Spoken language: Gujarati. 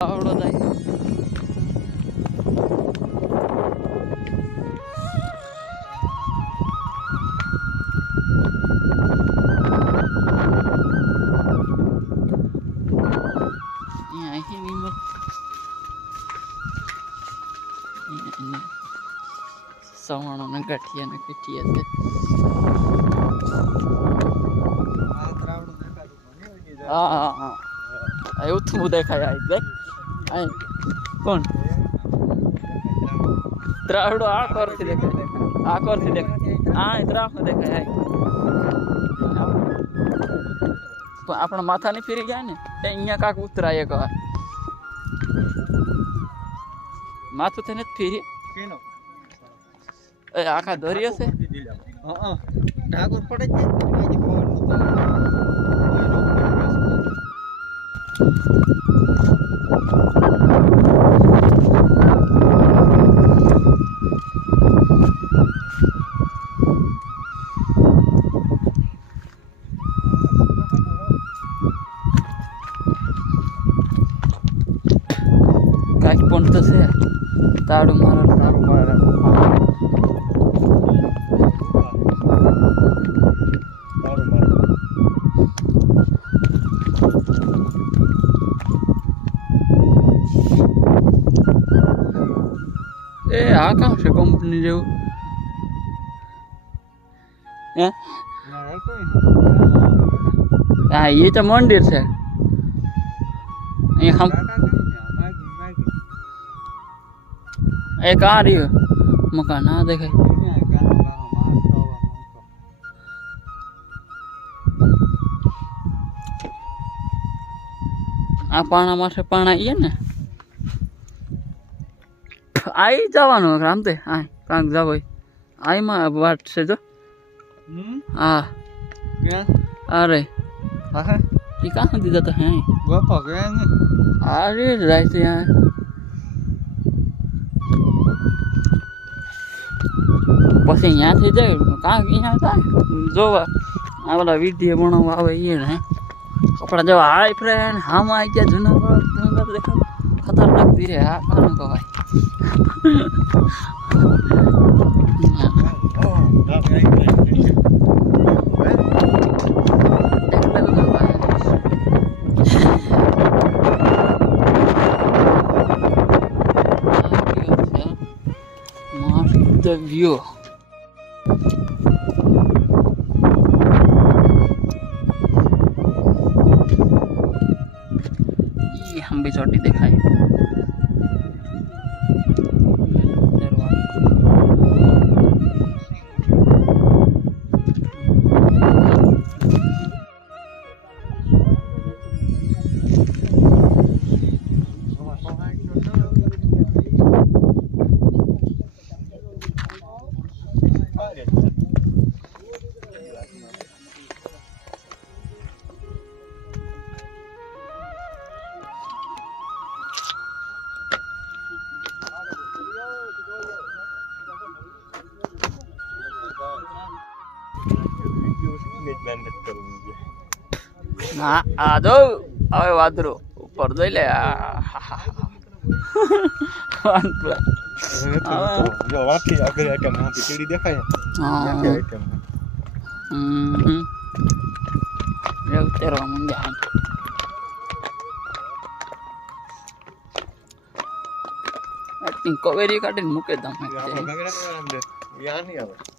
આવડો જાય સવાણો ને ગાંઠિયા ને કીઠિયા છે હા હા હા એવું થવું દેખાય આ કોણ ત્રાવડો આ કોરથી દેખાય આ કોરથી દેખાય હા ત્રાવડો દેખાય પણ આપણા માથાની ફેરી ગયા ને એ અહીંયા કાંક ઉતરાય એક વાર માથું થઈને જ ફેરી એ આખા દોરી હશે ઢાકોર પડે જ કાંઈક પણ તો છે તાળું મારા સારું મારે એ આ કામ છે કંપની જેવું હે હા એ તો મંદિર છે અહીંયા એક આ રહ્યું મકાન ના દેખાય આ પાણા માટે પાણા એ ને આઈ જવાનું રામ તે આ કાંક જાવ આઈમાં વાટ છે જો હા અરે એ કાં સુધી જતો હે બાપા ગયા ને અરે જાય છે યાર પછી અહીંયા થઈ જાય કાંક અહીંયા થાય જોવા આ બધા વિડીયો બનાવવા આવે એ ને કપડા જવા હાય ફ્રેન્ડ હામાં આવી ગયા જુનાગઢ દેખાવ ખતરનાક ધીરે હા કાનું કહેવાય મસ્ત વ્યૂ હંબી ચોટી દેખાય ના આ દો હવે વાદરો ઉપર જોઈ લે જો વાકી આગળ આઈટમ આ પીડી દેખાય આખી આઈટમ રે ઉતરવા માંડ્યા આઈ કવેરી કાઢીને મૂકે દમ આપણે ગગડા અંદર યા નહીં આવે